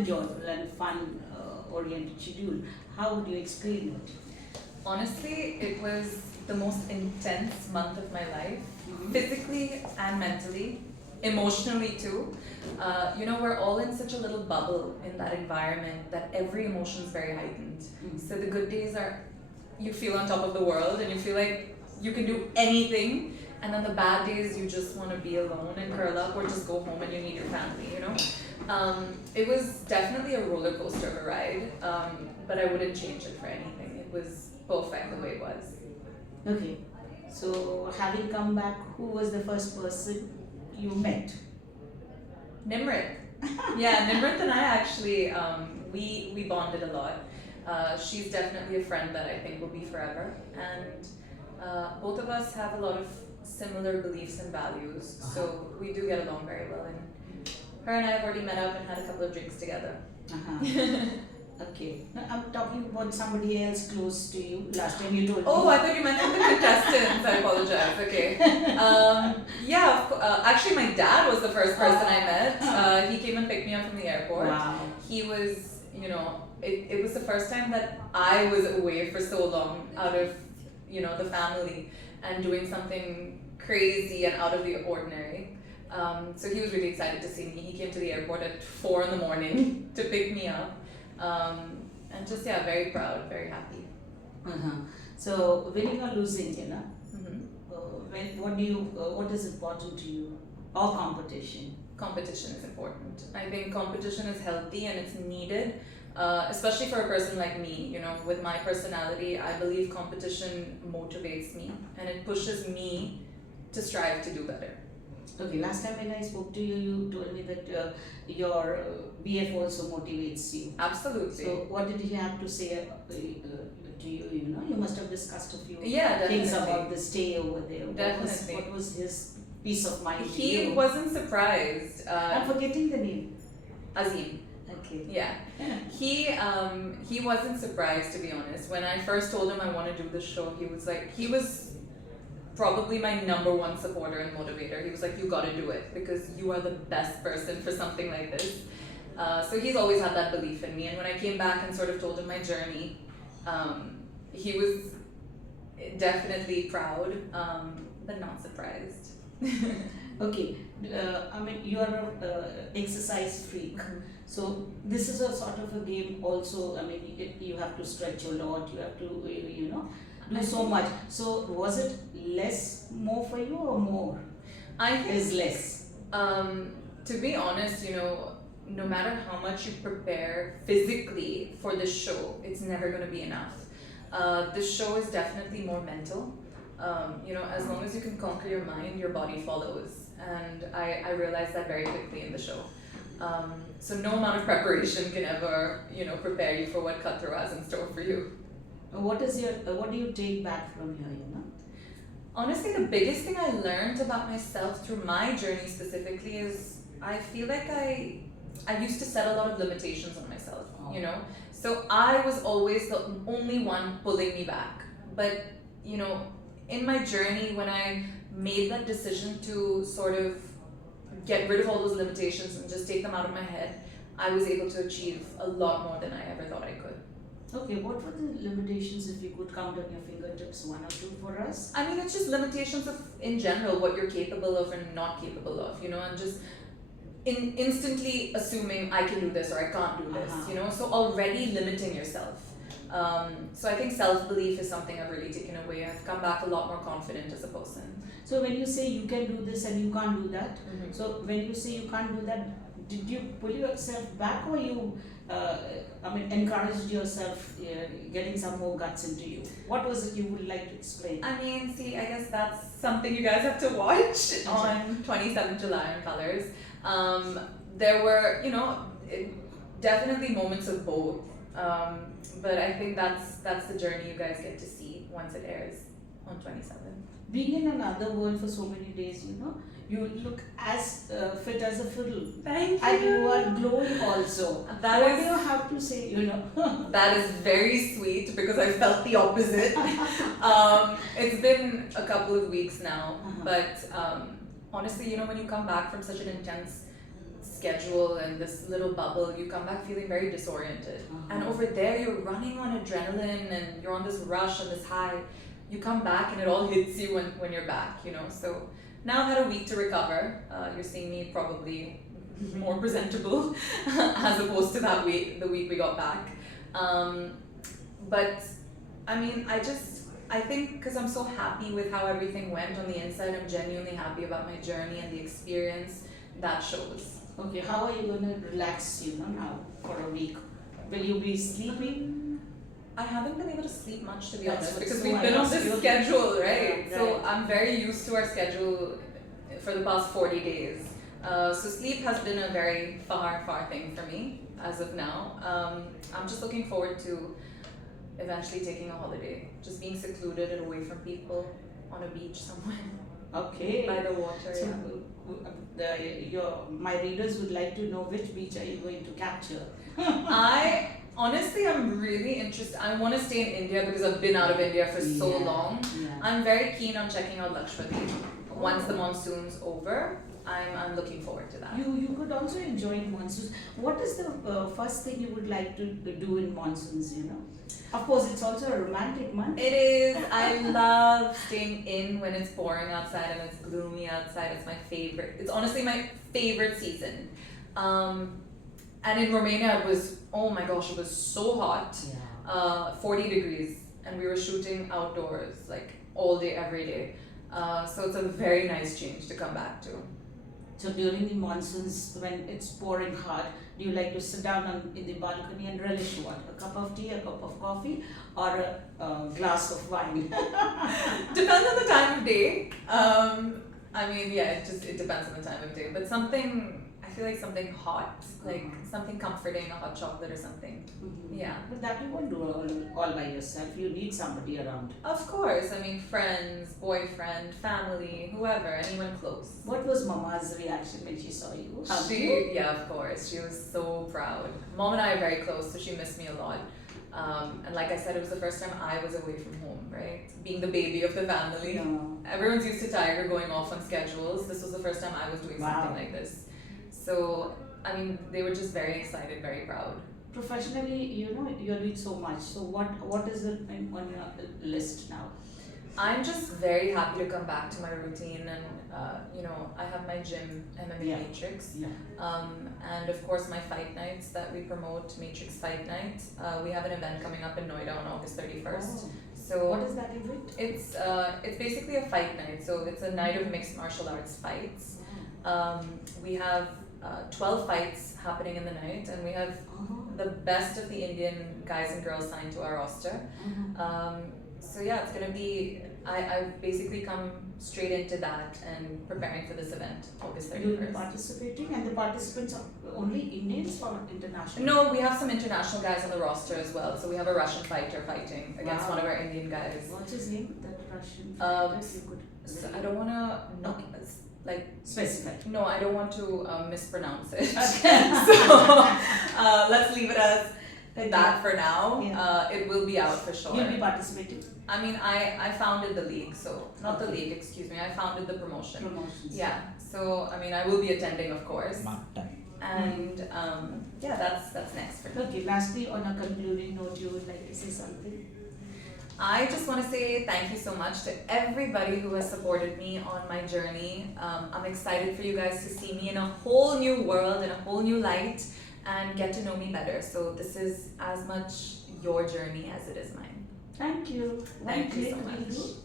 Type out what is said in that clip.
enjoyable and fun oriented schedule. How would you explain it? Honestly, it was the most intense month of my life, physically and mentally, emotionally too. We're all in such a little bubble in that environment that every emotion is very heightened. So the good days are you feel on top of the world and you feel like you can do anything. And then the bad days, you just want to be alone and curl up or just go home and you need your family. It was definitely a roller coaster of a ride, but I wouldn't change it for anything. It was perfect the way it was. Okay, so having come back, who was the first person you met? Nimrit. Yeah, Nimrit and I actually, we bonded a lot. She's definitely a friend that I think will be forever. And both of us have a lot of similar beliefs and values, so we do get along very well. And her and I have already met up and had a couple of drinks together. Okay. Now, I'm talking about somebody else close to you. Last time you told me. Oh, I thought you meant the contestants. I apologize. Okay. Actually, my dad was the first person I met. He came and picked me up from the airport. Wow. He was, it was the first time that I was away for so long out of, the family and doing something crazy and out of the ordinary. So he was really excited to see me. He came to the airport at 4 in the morning to pick me up. And just, very proud, very happy. So winning or losing, Mm-hmm. what is important to you? Or competition? Competition is important. I think competition is healthy and it's needed, especially for a person like me. With my personality, I believe competition motivates me and it pushes me to strive to do better. Okay, last time when I spoke to you, you told me that your BF also motivates you. Absolutely. So what did he have to say to you? You must have discussed a few things definitely. about the stay over there. Definitely. What was his peace of mind? He wasn't surprised. I'm forgetting the name. Azim. Okay. Yeah. He wasn't surprised, to be honest. When I first told him I want to do the show, he was probably my number one supporter and motivator. He was like, you gotta do it because you are the best person for something like this. So he's always had that belief in me. And when I came back and sort of told him my journey, he was definitely proud, but not surprised. Okay, you are an exercise freak. So this is a sort of a game also. You have to stretch a lot. You have to, do so much. So was it more for you or more? I think is less. To be honest, no matter how much you prepare physically for this show, it's never going to be enough. This show is definitely more mental. As long as you can conquer your mind, your body follows. And I realized that very quickly in the show. So no amount of preparation can ever, prepare you for what Khatron has in store for you. What do you take back from here, Honestly, the biggest thing I learned about myself through my journey specifically is I feel like I used to set a lot of limitations on myself, So I was always the only one pulling me back. But, in my journey, when I made that decision to sort of get rid of all those limitations and just take them out of my head, I was able to achieve a lot more than I ever thought I could. Okay, what were the limitations, if you could count on your fingertips, one or two for us? It's just limitations of, in general, what you're capable of and not capable of, and just instantly assuming I can do this or I can't do this, so already limiting yourself. So I think self-belief is something I've really taken away. I've come back a lot more confident as a person. So when you say you can do this and you can't do that, so when you say you can't do that, did you pull yourself back or you encouraged yourself getting some more guts into you? What was it you would like to explain? I guess that's something you guys have to watch on 27th July on Colors. There were, definitely moments of both. But I think that's the journey you guys get to see once it airs on 27th. Being in another world for so many days, you look as fit as a fiddle. Thank you. And you are glowing also. What do you have to say, That is very sweet because I felt the opposite. It's been a couple of weeks now, but honestly, when you come back from such an intense schedule and this little bubble, you come back feeling very disoriented. And over there, you're running on adrenaline and you're on this rush and this high. You come back and it all hits you when you're back, you know. So now I've had a week to recover. You're seeing me probably more presentable as opposed to the week we got back. But I mean, I think because I'm so happy with how everything went on the inside, I'm genuinely happy about my journey and the experience that shows. Okay, how are you going to relax, now for a week? Will you be sleeping? I haven't been able to sleep much, to be That's honest, what- because so we've I been on asked this you. schedule, right? Yeah, So right. I'm very used to our schedule for the past 40 days. So sleep has been a very far thing for me as of now. I'm just looking forward to eventually taking a holiday, just being secluded and away from people on a beach somewhere Okay. by the water. So, Yeah. my readers would like to know which beach are you going to capture? Honestly, I'm really interested. I want to stay in India because I've been out of India for so Yeah, long. yeah. I'm very keen on checking out Lakshadweep. Once the monsoon's over, I'm looking forward to that. You could also enjoy monsoons. What is the first thing you would like to do in monsoons, Of course, it's also a romantic month. It is. I love staying in when it's pouring outside and it's gloomy outside. It's my favorite. It's honestly my favorite season. And in Romania, it was, oh my gosh, it was so hot. Yeah. 40 degrees. And we were shooting outdoors like all day, every day. So it's a very nice change to come back to. So during the monsoons, when it's pouring hard, do you like to sit down in the balcony and relish what? A cup of tea, a cup of coffee, or a glass of wine? Depends on the time of day. I mean, yeah, it depends on the time of day. But I feel like something hot, like something comforting, a hot chocolate or something. Yeah. But that you won't do all by yourself. You need somebody around. Of course, I mean, friends, boyfriend, family, whoever, anyone close. What was Mama's reaction when she saw you? Hugged you? Yeah, of course. She was so proud. Mom and I are very close, so she missed me a lot. And like I said, it was the first time I was away from home, right? Being the baby of the family. No. Everyone's used to Tiger going off on schedules. This was the first time I was doing something like this. So, I mean, they were just very excited, very proud. Professionally, you're doing so much. So what is it on your list now? I'm just very happy to come back to my routine and, I have my gym, MMA Yeah. Matrix. Yeah. And of course my fight nights that we promote, Matrix Fight Night. We have an event coming up in Noida on August 31st. Oh. So What is that event? it's basically a fight night. So it's a night of mixed martial arts fights. We have 12 fights happening in the night, and we have the best of the Indian guys and girls signed to our roster. So yeah, it's gonna be. I've basically come straight into that and preparing for this event, August You'll be 31st. participating, and the participants are only Indians or international? No, we have some international guys on the roster as well. So we have a Russian fighter fighting against Wow. one of our Indian guys. What's his name? That Russian. If you could So I don't wanna specify. No, I don't want to mispronounce it. Okay. So let's leave it as Okay. that for now. Yeah. It will be out for sure. You'll be participating. I mean, I founded the league, so not the Okay. league, excuse me. I founded the promotion. Promotions. Yeah. So I mean, I will be attending, of course. Mark time. And yeah, that's next for me. Okay. Lastly, on a concluding note, you would like to say something? I just want to say thank you so much to everybody who has supported me on my journey. I'm excited for you guys to see me in a whole new world, in a whole new light, and get to know me better. So this is as much your journey as it is mine. Thank you. Thank you so One click will much. do.